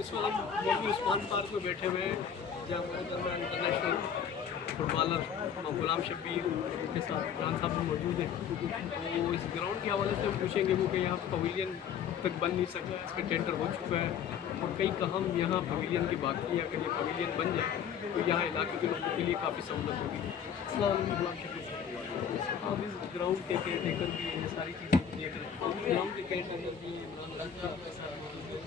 इस वक्त हम मौलवी उस्मान पार्क में बैठे हुए हैं जहाँ हमारे दरमियान इंटरनेशनल फुटबॉलर गुलाम शब्बीर के साथ खान साहब भी मौजूद हैं। तो इस ग्राउंड के हवाले से हम पूछेंगे वो कि यहाँ पवेलियन तक बन नहीं सका है, इसका टेंडर हो चुका है और कई काम यहाँ पवेलियन की बाकी है। अगर ये पवेलियन बन जाए तो यहाँ इलाके के लोगों के लिए काफ़ी सहूलत होगी। अस्सलाम वालेकुम गुलाम शब्बीर साहब, हम इस ग्राउंड के केयर टेकर भी हैं, सारी चीज़ें देख रहे हैं। ग्राउंड के केयर टेकर भी इमरान खान आपके साथ मौजूद है।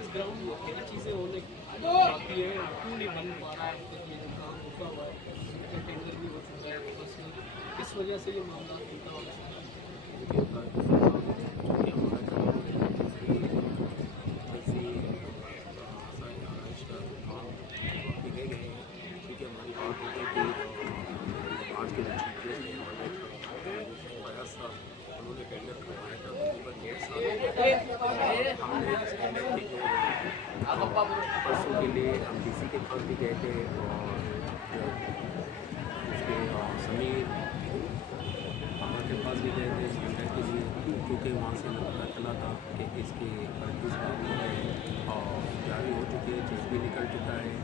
इस ग्राउंड में क्या चीज़ें होने बाकी है, क्यों नहीं बन पा रहा है, ये जो काम रुका हुआ है, इसका टेंडर भी हो चुका है, तो बस इस वजह से ये मामला होता आज के उन्होंने टेंडर करवाया था तकरीबन 1.5 साल हमने परसों के लिए हम डीसी के पास भी गए थे और उसके समीर पापा के पास भी गए थे टेंडर के लिए, क्योंकि वहाँ से हमें पता चला था कि इसके 35 बागी है और जारी हो चुकी है, चेक भी निकल चुका है।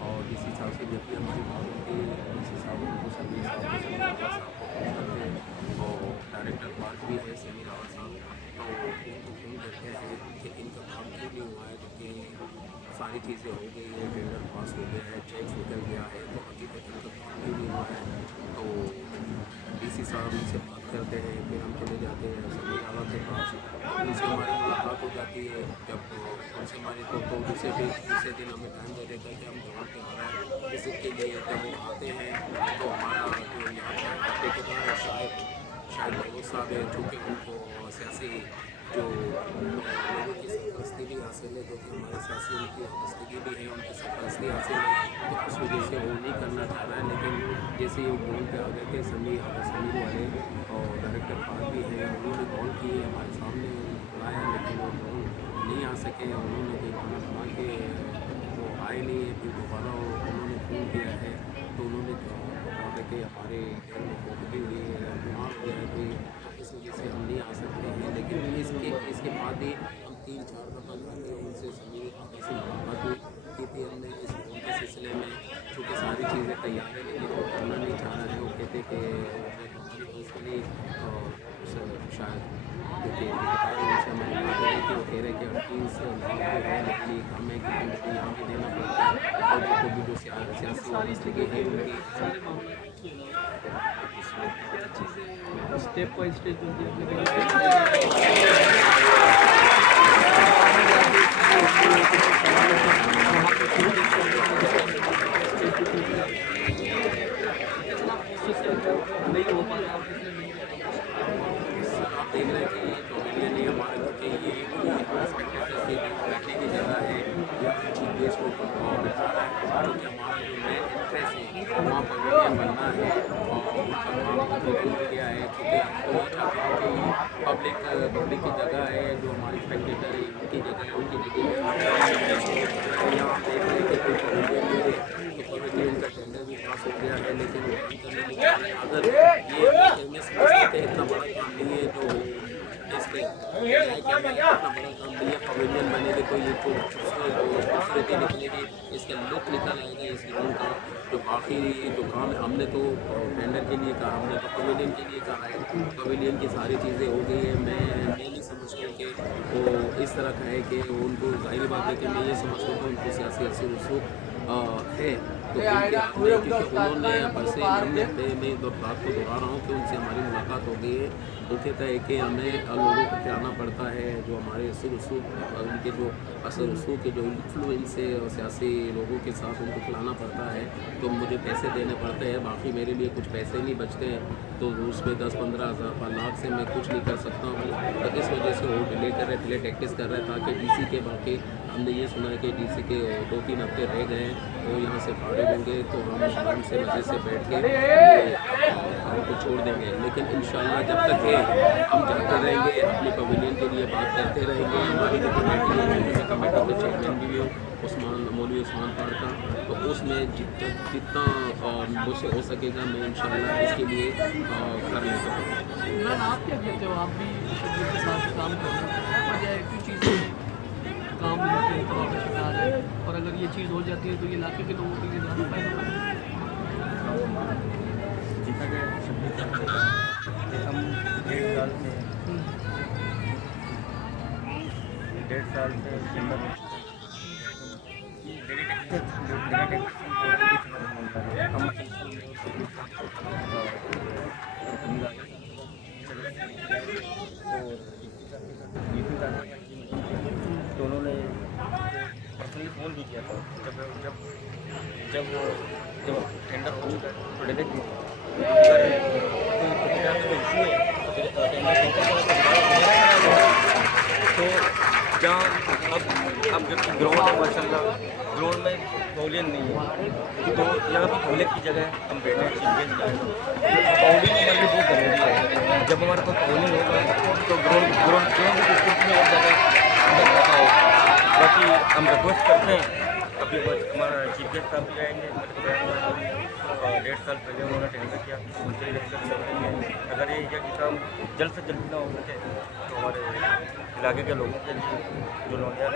और डीसी साहब से जब भी हमारी बात होती है डीसी साहब उनको समीर साहब को फोन करते हैं और डायरेक्टर पार्क भी है समीर रावत साहब, तो उनको फोन करते हैं कि इनका काम क्यों नहीं हुआ है, क्योंकि सारी चीज़ें हो गई है, टेंडर पास हो गया है, चेक निकल गया है, तो अभी तक इनका काम क्यों नहीं हुआ है। तो डीसी साहब उनसे बात करते हैं, फिर हम चले जाते हैं समीर रावत के पास, उनसे हमारी मुलाकात हो जाती है। जब उनसे हमारी तो दूसरे दिन हमें टाइम दे देता है कि हम ग्राउंड पे आ रहे हैं, इसके लिए जब वो आते हैं तो हमारा जो यहाँ पर ठेकेदार शायद बहुत साहब है, चूँकि उनको सियासी जो लोगों की सरपरस्ती हासिल है, जो कि हमारे सियासी उनकी सरपरस्ती भी है, उनकी सरपरस्ती हासिल है, तो उस वजह से वो नहीं करना चाह रहा है। लेकिन जैसे वो ग्राउंड पे आ गए थे समीर वाले और डायरेक्टर पार्क भी है, उन्होंने कॉल की है हमारे सामने बुलाया, लेकिन वो नहीं आ सके। उन्होंने कोई खाना बना के वो आए नहीं है, फिर दोबारा उन्होंने फ़ोन किया है तो उन्होंने कहा था कि हमारे घर में पहुँची हुई है, बीमार हो गया है, इस वजह से हम नहीं आ सकते हैं। लेकिन इसके बाद ही हम 3-4 दफ़ा जाके उनसे समीर पापा से मुलाकात की थी हमने इस फोन के सिलसिले में, चूँकि सारी चीज़ें तैयार है लेकिन वो करना नहीं चाह रहा है। वो कहते कि पर्सनली शायद क्योंकि उनसे हमारी बात हो रही थी, वो कह रहे कि 28 लाख है, लेकिन ये काम है कि हमको यहाँ भी देना पड़ता है और जो भी जो सियासी वाबस्तगी है उनकी सारे मामले इसमें क्या चीज़ें स्टेप बाई स्टेप नहीं हो पा रहा है। आप देख रहे हैं कि पवेलियन ही हमारे घर के ये बैठने की जगह है, या चीफ गेस्ट को बैठा रहा है, जो कि हमारा जो मेन इंटरेस्ट है वहाँ पवेलियन बनना है और उनका काम बिल्कुल किया है, क्योंकि आपको ये चाहते हैं कि पब्लिक की जगह है, जो हमारी स्पेक्टेटर है उनकी जगह है, उनकी जगह यहाँ आप देख रहे हैं कि कोई पवेलियन नहीं है, तो पवेलियन का टेंडर भी पास हो गया है, लेकिन वो बंद करने नहीं चाह रहे। अगर ये समझते हैं इतना बड़ा काम नहीं है, जो इसके इतना बड़ा काम नहीं है, पवेलियन बनेगी तो ये तो खूबसूरती निकलेगी, इसका लुक निकल आएगा इस ग्राउंड का। जो बाकी जो काम है हमने तो टेंडर के लिए कहा, हमने तो पवेलियन के लिए कहा है, पवेलियन की सारी चीज़ें हो गई है। मैं नहीं समझता हूँ कि वो इस तरह का है कि उनको जाहिर बात है कि मैं ये समझता हूँ कि उनको सियासी रसूख है, तो क्योंकि उन्होंने बसे मैं बात को दोहरा रहा हूँ कि उनसे हमारी मुलाकात हो गई है। वो कहता है कि हमें लोगों को खिलाना पड़ता है, जो हमारे असर रसूख उनके जो असर रसूख के जो इन्फ्लुएंस है और सियासी लोगों के साथ उनको खिलाना पड़ता है, तो मुझे पैसे देने पड़ते हैं, बाकी मेरे लिए कुछ पैसे नहीं बचते हैं, तो उसमें 10-15 हज़ार लाख से मैं कुछ नहीं कर सकता हूँ। तो इस वजह से वो डिले टैक्टिस कर रहे ताकि डीसी के बाकी हमने ये सुना है कि डीसी के 2-3 हफ्ते रह गए हैं, तो यहाँ से फारिग होंगे तो हम आराम से मज़े से बैठ के उनको छोड़ देंगे। लेकिन इंशाल्लाह जब तक है हम जाते रहेंगे, अपनी पवेलियन के लिए बात करते रहेंगे। हमारी जो कमेटी है, कमेटी के चेयरमैन भी हो मौलवी उस्मान पार का, तो उसमें जितना मुझसे हो सकेगा मैं इंशाल्लाह इसके लिए कर लेता हूँ। आप क्या कहते हो, आप भी शरीर के साथ काम कर रहे हैं, क्या वजह है, क्यों चीज़ें काम नहीं होते, तो ये इलाके के लोगों के लिए ज़्यादा फायदा होगा। जीता गया 26 साल से हम 1.5 साल से टेंडर तो उन्होंने पर्सनली फ़ोन भी किया था जब जब जब जब टेंडर हो चुका है तो डायरेक्ट अगर कोई इशू है तो जहाँ अब जबकि ग्राउंड है माशाल्लाह, ग्राउंड में पॉलियन नहीं है तो यहाँ पर पब्लिक की जगह हम बैठे हैं चीफ गेस्ट आए पॉलिंग हमारे लिए बहुत ज़रूरी है। जब हमारे पास पॉलिंग होगा तो ग्राउंड ग्राउंड ग्राउंड की डिस्ट्रिक्ट में और जगह रखा होगा। बाकी हम रिक्वेस्ट करते हैं अभी हमारा चीफ गेस्ट साहब भी आएंगे 1.5 साल पहले उन्होंने टेंडर किया उनसे रिक्वेस्ट करते हैं अगर ये काम जल्द से जल्द ना हो सके तो हमारे इलाके के लोगों के लिए जो नौजवान